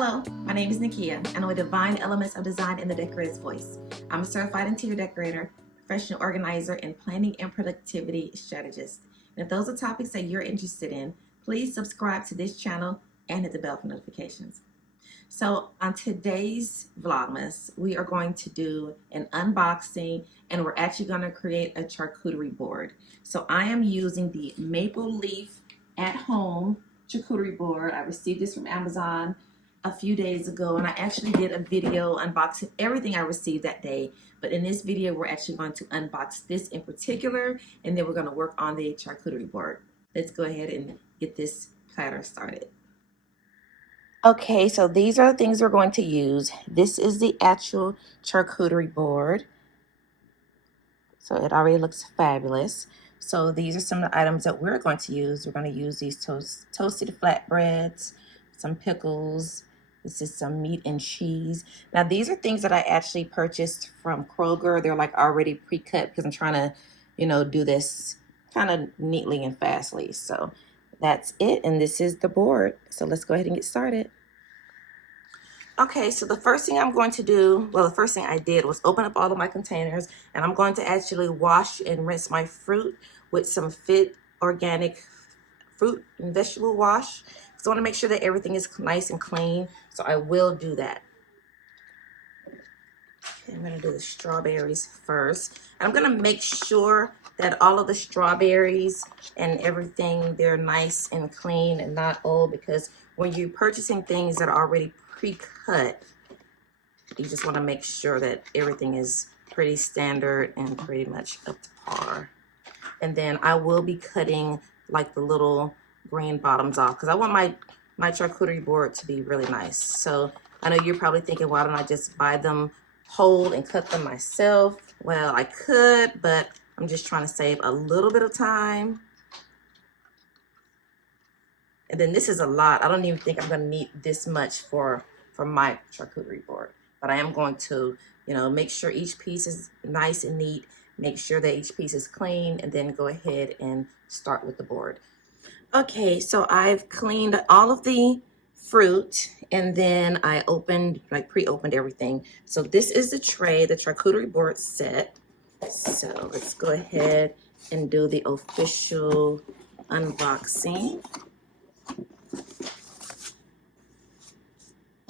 Hello, my name is Nakia, and I'm with Divine Elements of Design in the Decorator's Voice. I'm a certified interior decorator, professional organizer, and planning and productivity strategist. And if those are topics that you're interested in, please subscribe to this channel and hit the bell for notifications. So on today's Vlogmas, we are going to do an unboxing, and we're actually going to create a charcuterie board. So I am using the Maple Leaf at Home charcuterie board. I received this from Amazon a few days ago, and I actually did a video unboxing everything I received that day. But in this video, we're actually going to unbox this in particular, and then we're going to work on the charcuterie board. Let's go ahead and get this platter started. Okay, so these are the things we're going to use. This is the actual charcuterie board. So it already looks fabulous. So these are some of the items that we're going to use. We're going to use these toasted flatbreads, some pickles. This is some meat and cheese. Now these are things that I actually purchased from Kroger. They're like already pre-cut because I'm trying to, do this kind of neatly and fastly. So that's it, and this is the board. So let's go ahead and get started. Okay, so the first thing I'm going to do, well, the first thing I did was open up all of my containers, and I'm going to actually wash and rinse my fruit with some Fit Organic fruit and vegetable wash. So I want to make sure that everything is nice and clean, so I will do that. Okay, I'm going to do the strawberries first. I'm going to make sure that all of the strawberries and everything, they're nice and clean and not old, because when you're purchasing things that are already pre-cut, you just want to make sure that everything is pretty standard and pretty much up to par. And then I will be cutting like the little green bottoms off because I want my charcuterie board to be really nice. So I know you're probably thinking, why don't I just buy them whole and cut them myself? Well, I could, but I'm just trying to save a little bit of time. And then this is a lot. I don't even think I'm going to need this much for my charcuterie board. But I am going to, make sure each piece is nice and neat. Make sure that each piece is clean, and then go ahead and start with the board. Okay, so I've cleaned all of the fruit, and then I pre-opened everything. So this is the tray, the charcuterie board set. So let's go ahead and do the official unboxing.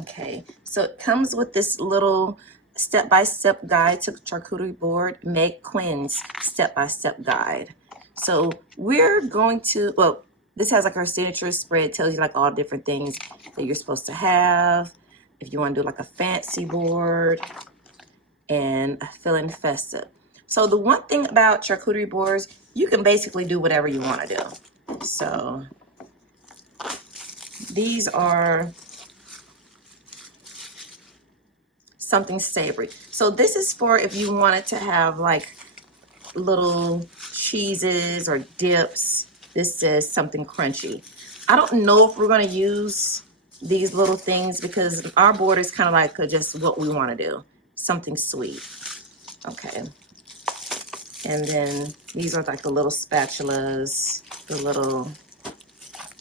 Okay, so it comes with this little step-by-step guide to charcuterie board, Meg Quinn's step-by-step guide. So we're going to, well, this has like our signature spread. It tells you like all different things that you're supposed to have. If you want to do like a fancy board and a filling festive. So the one thing about charcuterie boards, you can basically do whatever you want to do. So these are something savory. So this is for if you wanted to have like little cheeses or dips. This says something crunchy. I don't know if we're going to use these little things because our board is kind of like just what we want to do. Something sweet. Okay. And then these are like the little spatulas.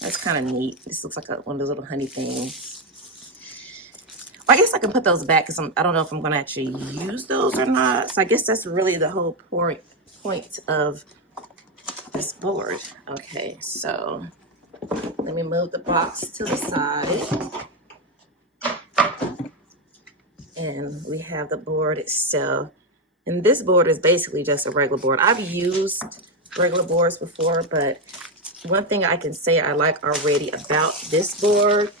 That's kind of neat. This looks like one of those little honey things. I guess I can put those back because I don't know if I'm going to actually use those or not. So I guess that's really the whole point of this board. Okay, so let me move the box to the side. And we have the board itself. And this board is basically just a regular board. I've used regular boards before, but one thing I can say I like already about this board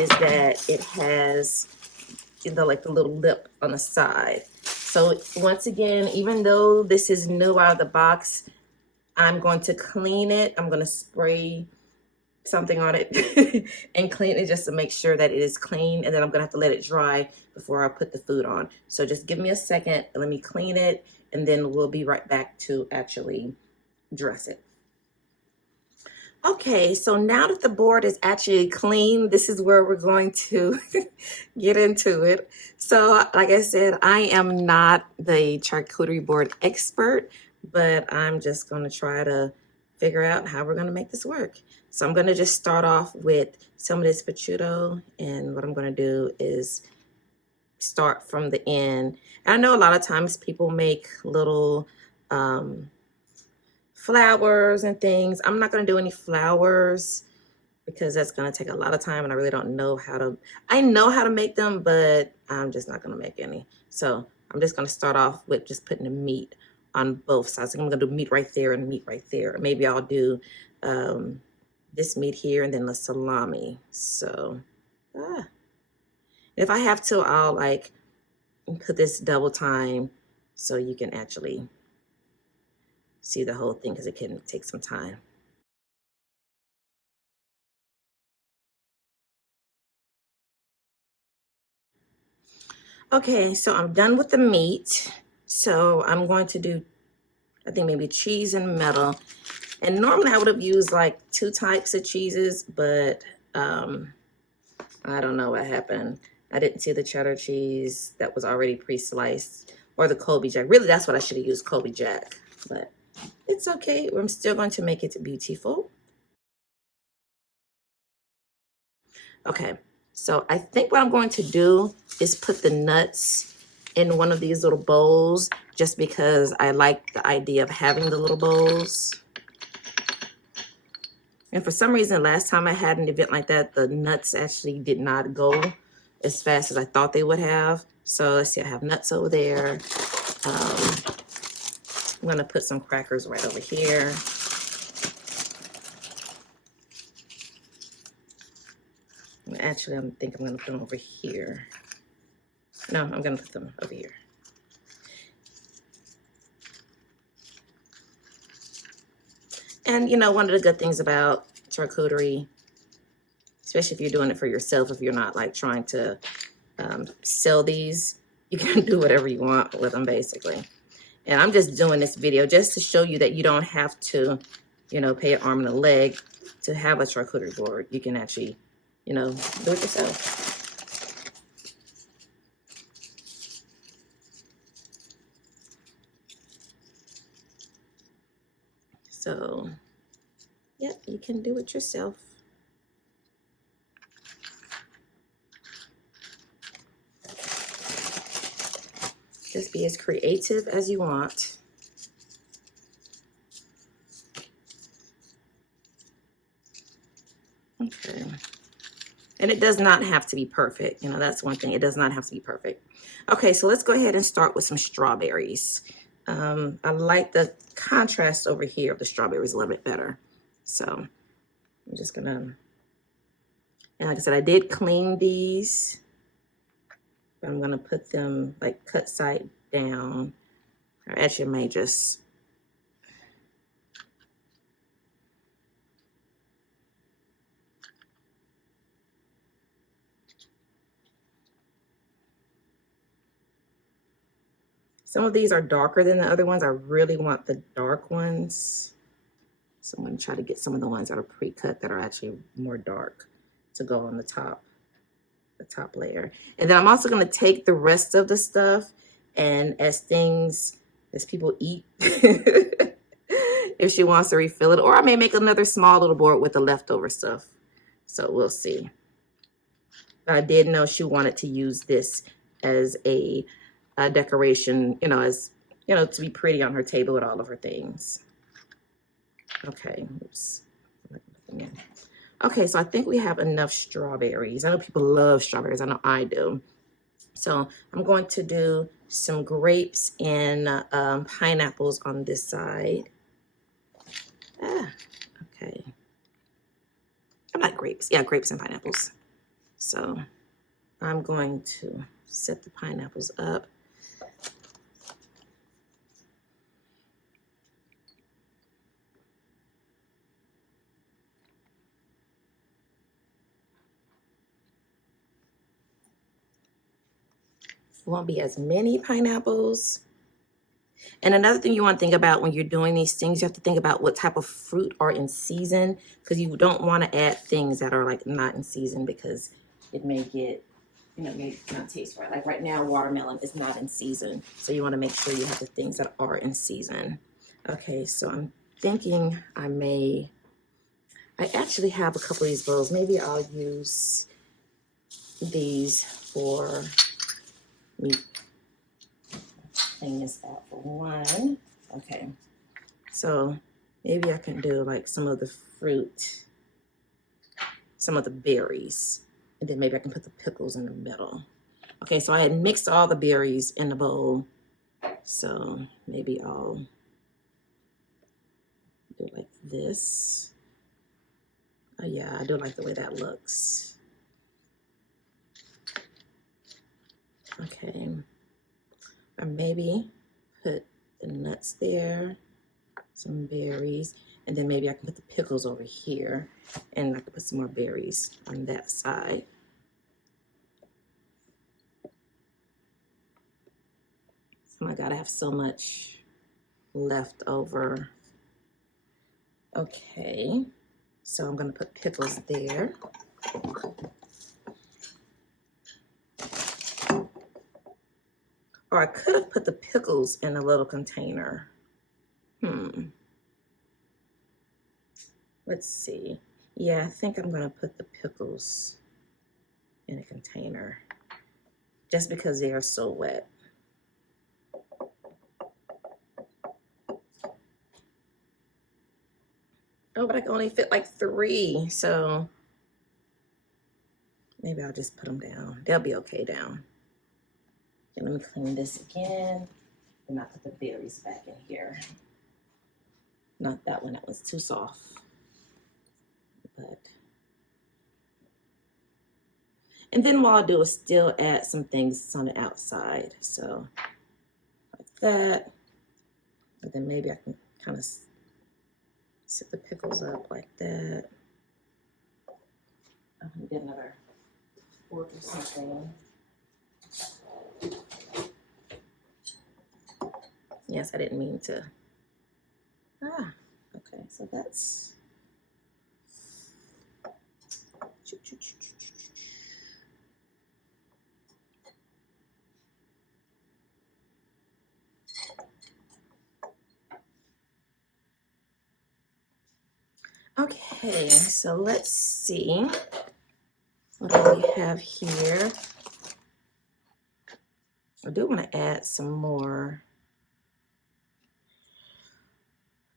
is that it has the little lip on the side. So once again, even though this is new out of the box, I'm going to clean it. I'm going to spray something on it and clean it just to make sure that it is clean. And then I'm going to have to let it dry before I put the food on. So just give me a second and let me clean it, and then we'll be right back to actually dress it. Okay, so now that the board is actually clean, this is where we're going to get into it. So like I said, I am not the charcuterie board expert, but I'm just going to try to figure out how we're going to make this work. So I'm going to just start off with some of this prosciutto, and what I'm going to do is start from the end. And I know a lot of times people make little flowers and things. I'm not going to do any flowers because that's going to take a lot of time, and I really don't know how to. I know how to make them, but I'm just not going to make any. So I'm just going to start off with just putting the meat on both sides. So I'm going to do meat right there and meat right there. Maybe I'll do this meat here and then the salami. So if I have to, I'll like put this double time so you can actually see the whole thing, because it can take some time. Okay, so I'm done with the meat. So I'm going to do, I think maybe cheese and metal. And normally I would have used like 2 types of cheeses, but I don't know what happened. I didn't see the cheddar cheese that was already pre-sliced, or the Colby Jack. Really, that's what I should have used, Colby Jack. But it's okay. I'm still going to make it beautiful. Okay, so I think what I'm going to do is put the nuts in one of these little bowls, just because I like the idea of having the little bowls. And for some reason, last time I had an event like that, the nuts actually did not go as fast as I thought they would have. So let's see, I have nuts over there. I'm gonna put some crackers right over here. Actually, I think I'm gonna put them over here. No, I'm gonna put them over here. And you know, one of the good things about charcuterie, especially if you're doing it for yourself, if you're not like trying to sell these, you can do whatever you want with them basically. And I'm just doing this video just to show you that you don't have to, you know, pay an arm and a leg to have a charcuterie board. You can actually, you know, do it yourself. So, yep, you can do it yourself. Just be as creative as you want. Okay. And it does not have to be perfect. You know, that's one thing. It does not have to be perfect. Okay, so let's go ahead and start with some strawberries. I like the contrast over here of the strawberries a little bit better. So I'm just gonna, and like I said, I did clean these. I'm gonna put them like cut side down. Or actually, I may just, some of these are darker than the other ones. I really want the dark ones. So I'm gonna try to get some of the ones that are pre-cut that are actually more dark to go on the top layer. And then I'm also gonna take the rest of the stuff, and as people eat, if she wants to refill it, or I may make another small little board with the leftover stuff. So we'll see. But I did know she wanted to use this as a decoration, you know, as, you know, to be pretty on her table with all of her things. Okay, oops. Okay, so I think we have enough strawberries. I know people love strawberries. I know I do. So I'm going to do some grapes and pineapples on this side. Okay. I like grapes. Yeah, grapes and pineapples. So I'm going to set the pineapples up. Won't be as many pineapples. And another thing you want to think about when you're doing these things, you have to think about what type of fruit are in season, because you don't want to add things that are like not in season, because it may get, you know, may not taste right. Like right now, watermelon is not in season. So you want to make sure you have the things that are in season. Okay, so I'm thinking I actually have a couple of these bowls. Maybe I'll use these for me. Clean this out for one. Okay, so maybe I can do like some of the fruit, some of the berries, and then maybe I can put the pickles in the middle. Okay, so I had mixed all the berries in the bowl, so maybe I'll do it like this. Oh yeah, I do like the way that looks. Okay, or maybe put the nuts there, some berries, and then maybe I can put the pickles over here, and I can put some more berries on that side. Oh my God, I have so much left over. Okay, so I'm gonna put pickles there. Or I could have put the pickles in a little container. Let's see. Yeah, I think I'm gonna put the pickles in a container just because they are so wet. Oh, but I can only fit like 3, so maybe I'll just put them down. They'll be okay down. Okay, let me clean this again. And I'll put the berries back in here. Not that one, that was too soft. But, and then what I'll do is still add some things on the outside. So like that. And then maybe I can kind of set the pickles up like that. I'm gonna get another fork or something. Yes, I didn't mean to. Okay, so that's. Okay, so let's see. What do we have here? I do want to add some more.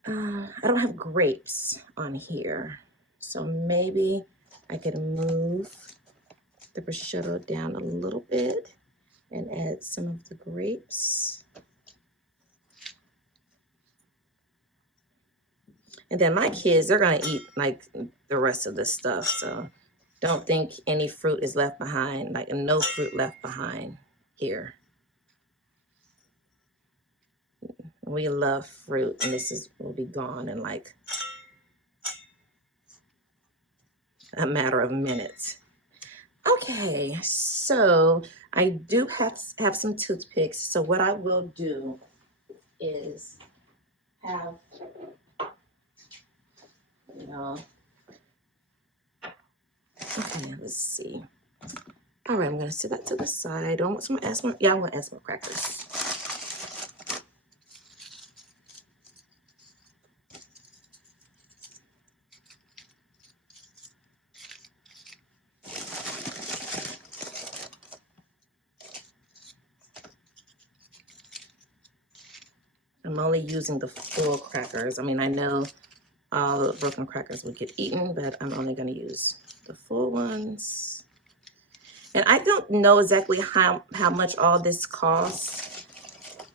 I don't have grapes on here, so maybe I could move the prosciutto down a little bit and add some of the grapes. And then my kids, they're gonna eat like the rest of this stuff, so don't think any fruit is left behind, like no fruit left behind here. We love fruit, and will be gone in like a matter of minutes. Okay, so I do have some toothpicks. So what I will do is have, okay, let's see. All right, I'm gonna set that to the side. I'm gonna add some crackers. I'm only using the full crackers. I mean, I know all the broken crackers would get eaten, but I'm only going to use the full ones. And I don't know exactly how much all this costs.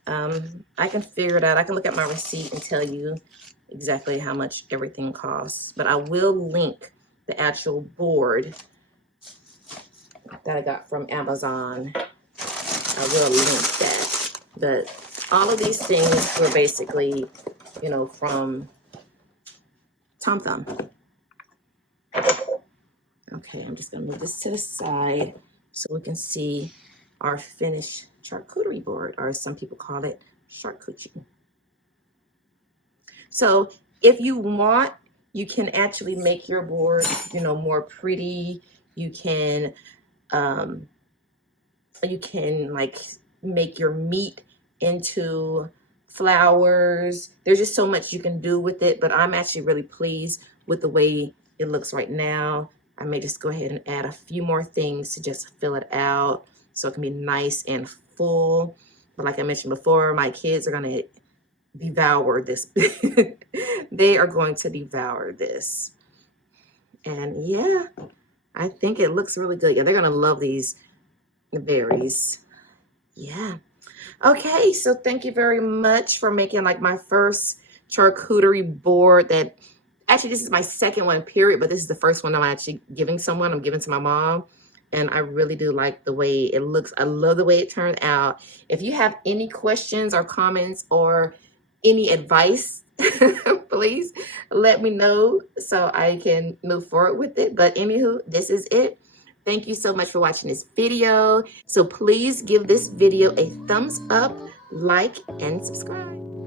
I can figure it out. I can look at my receipt and tell you exactly how much everything costs. But I will link the actual board that I got from Amazon. I will link that. But all of these things were basically, from Tom Thumb. Okay, I'm just gonna move this to the side so we can see our finished charcuterie board, or some people call it charcuterie. So if you want, you can actually make your board, more pretty. You can like make your meat into flowers. There's just so much you can do with it, but I'm actually really pleased with the way it looks right now. I may just go ahead and add a few more things to just fill it out so it can be nice and full. But like I mentioned before, my kids are gonna devour this. They are going to devour this. And yeah, I think it looks really good. Yeah, they're gonna love these berries. Yeah. Okay, so thank you very much for making like my first charcuterie board. That actually, this is my second one, period, but this is the first one I'm actually giving someone. I'm giving to my mom. And I really do like the way it looks. I love the way it turned out. If you have any questions or comments or any advice, please let me know so I can move forward with it. But anywho, this is it. Thank you so much for watching this video. So please give this video a thumbs up, like, and subscribe.